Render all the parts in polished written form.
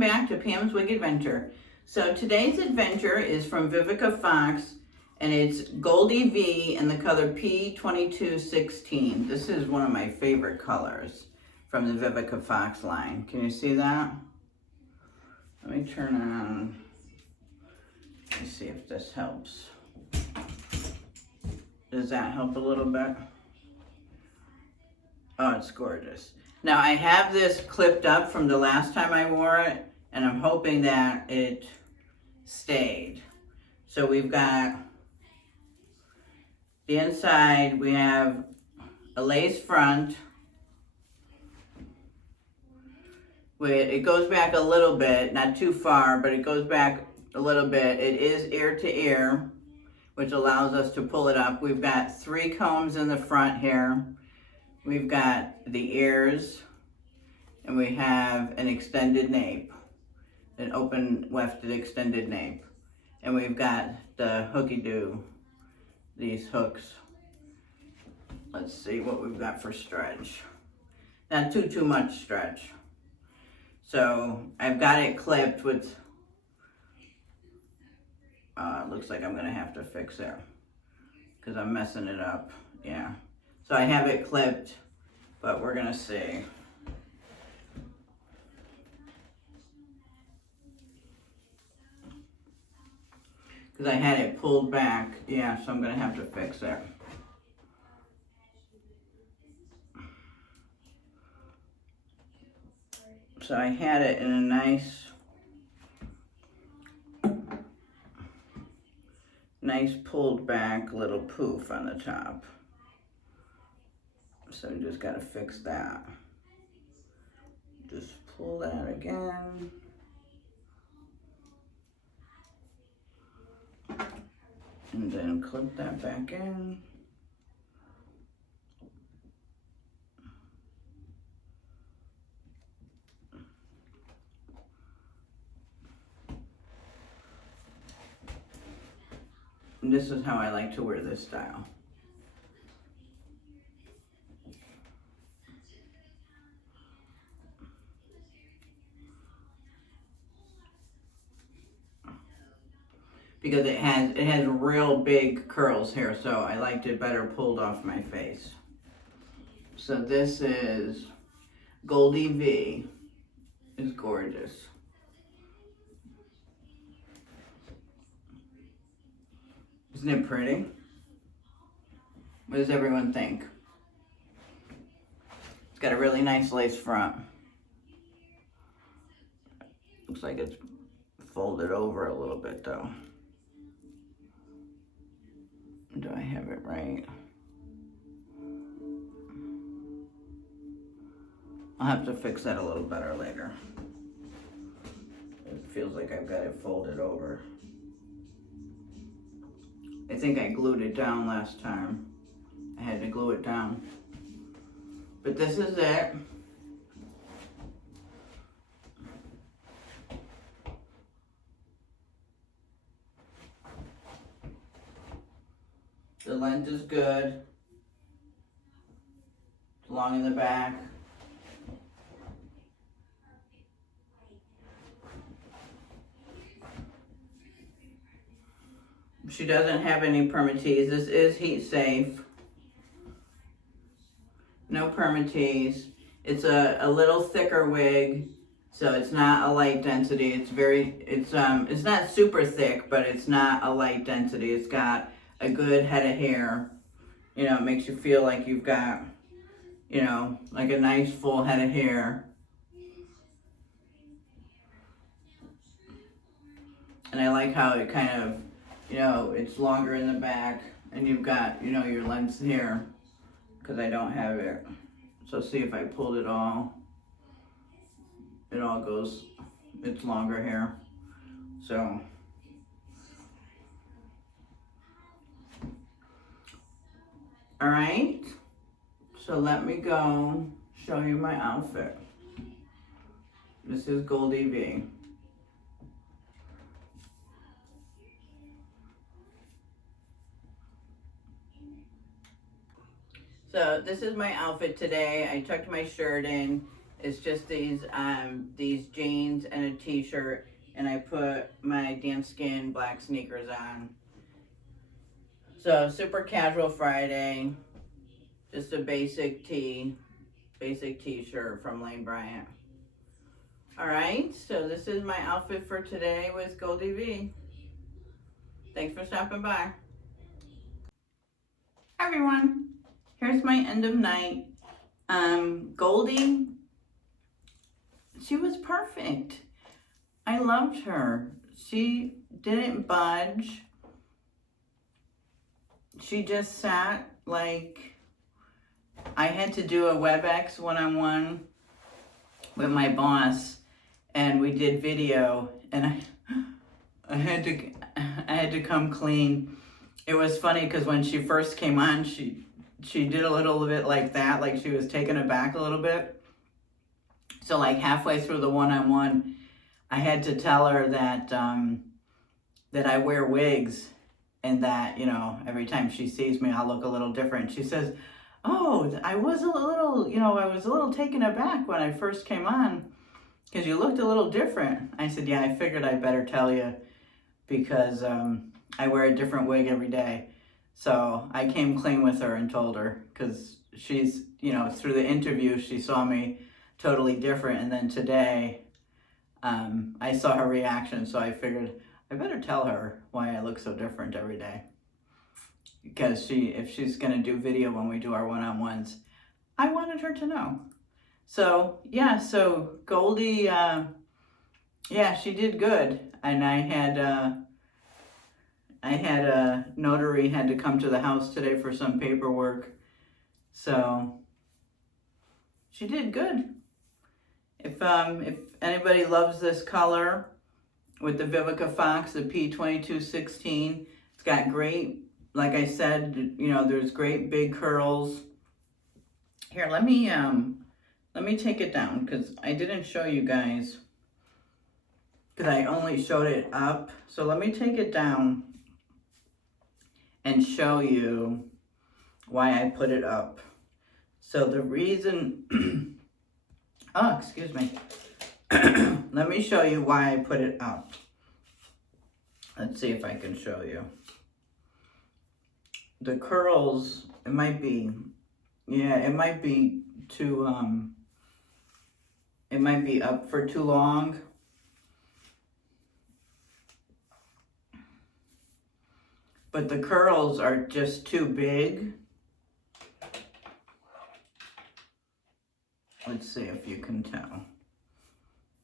back to Pam's Wig Adventure. So today's adventure is from Vivica Fox, and it's Goldie-V in the color P2216. This is one of my favorite colors from the Vivica Fox line. Can you see that? Let me turn on, let me see if this helps. Does that help a little bit? Oh, it's gorgeous. Now I have this clipped up from the last time I wore it, and I'm hoping that it stayed. So we've got the inside, we have a lace front. It goes back a little bit, not too far, but it goes back a little bit. It is ear to ear, which allows us to pull it up. We've got 3 combs in the front here. We've got the ears, and we have an extended nape, an open wefted extended nape. And we've got the hooky-doo, these hooks. Let's see what we've got for stretch. Not too much stretch. So I've got it clipped with, it looks like I'm gonna have to fix it because I'm messing it up, yeah. So I have it clipped, but we're gonna see. Because I had it pulled back, yeah, so I'm gonna have to fix it. So I had it in a nice pulled back little poof on the top. So you just gotta fix that. Just pull that again. And then clip that back in. And this is how I like to wear this style. Because it has real big curls here, so I liked it better pulled off my face. So this is Goldie-V. It's gorgeous. Isn't it pretty? What does everyone think? It's got a really nice lace front. Looks like it's folded over a little bit though. Do I have it right? I'll have to fix that a little better later. It feels like I've got it folded over. I think I glued it down last time. I had to glue it down. But this is it. The length is good. It's long in the back. She doesn't have any permatease. This is heat safe. No permatease. It's a little thicker wig, so it's not a light density. It's not super thick, but it's not a light density. It's got a good head of hair. You know, it makes you feel like you've got, you know, like a nice full head of hair. And I like how it kind of, you know, it's longer in the back, and you've got, you know, your length here, because I don't have it. So see if I pulled it all goes, it's longer here. So, all right, so let me go show you my outfit. This is Goldie-V. So this is my outfit today. I tucked my shirt in, It's just these jeans and a t-shirt, and I put my dance skin black sneakers on. So super casual Friday, just a basic t-shirt from Lane Bryant. All right, so this is my outfit for today with Goldie-V. Thanks for stopping by. Hi everyone, here's my end of night. Goldie, she was perfect. I loved her. She didn't budge. She just sat like, I had to do a WebEx one-on-one with my boss, and we did video, and I had to come clean. It was funny because when she first came on, she did a little bit like that, like she was taken aback a little bit. So like halfway through the one-on-one, I had to tell her that that I wear wigs, and that, you know, every time she sees me, I'll look a little different. She says, "Oh, I was a little taken aback when I first came on because you looked a little different." I said, "Yeah, I figured I'd better tell you because I wear a different wig every day." So I came clean with her and told her, because she's, you know, through the interview, she saw me totally different. And then today, I saw her reaction. So I figured I better tell her why I look so different every day. Because if she's going to do video when we do our one-on-ones, I wanted her to know. So, yeah, so Goldie, yeah, she did good. And I had a notary had to come to the house today for some paperwork. So she did good. If anybody loves this color with the Vivica Fox, the P2216, it's got great, like I said, you know, there's great big curls. Here, let me take it down because I didn't show you guys, because I only showed it up. So let me take it down and show you why I put it up. So the reason, oh, excuse me. Let me show you why I put it up. Let's see if I can show you. The curls, it might be, yeah, it might be too, it might be up for too long. But the curls are just too big. Let's see if you can tell.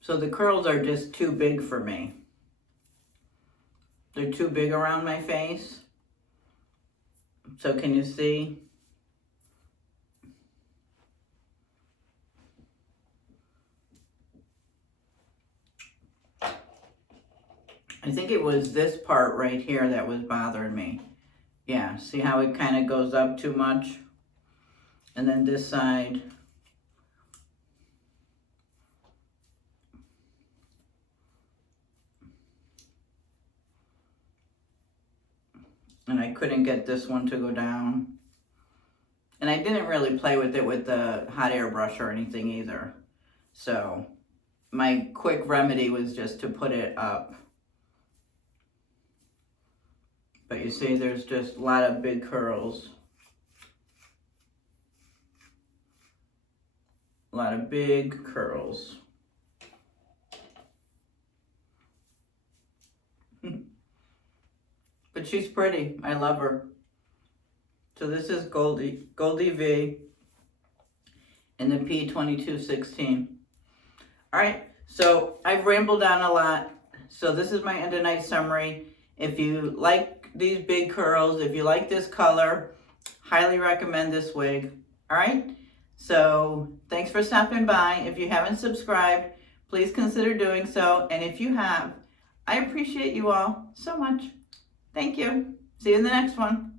So the curls are just too big for me. They're too big around my face. So can you see? I think it was this part right here that was bothering me. Yeah, see how it kind of goes up too much? And then this side. And I couldn't get this one to go down. And I didn't really play with it with the hot air brush or anything either. So my quick remedy was just to put it up. But you see, there's just a lot of big curls. A lot of big curls. But she's pretty. I love her. So this is Goldie-V in the P2216. All right, so I've rambled on a lot. So this is my end of night summary. If you like these big curls, if you like this color, highly recommend this wig. All right, so thanks for stopping by. If you haven't subscribed, please consider doing so. And if you have, I appreciate you all so much. Thank you. See you in the next one.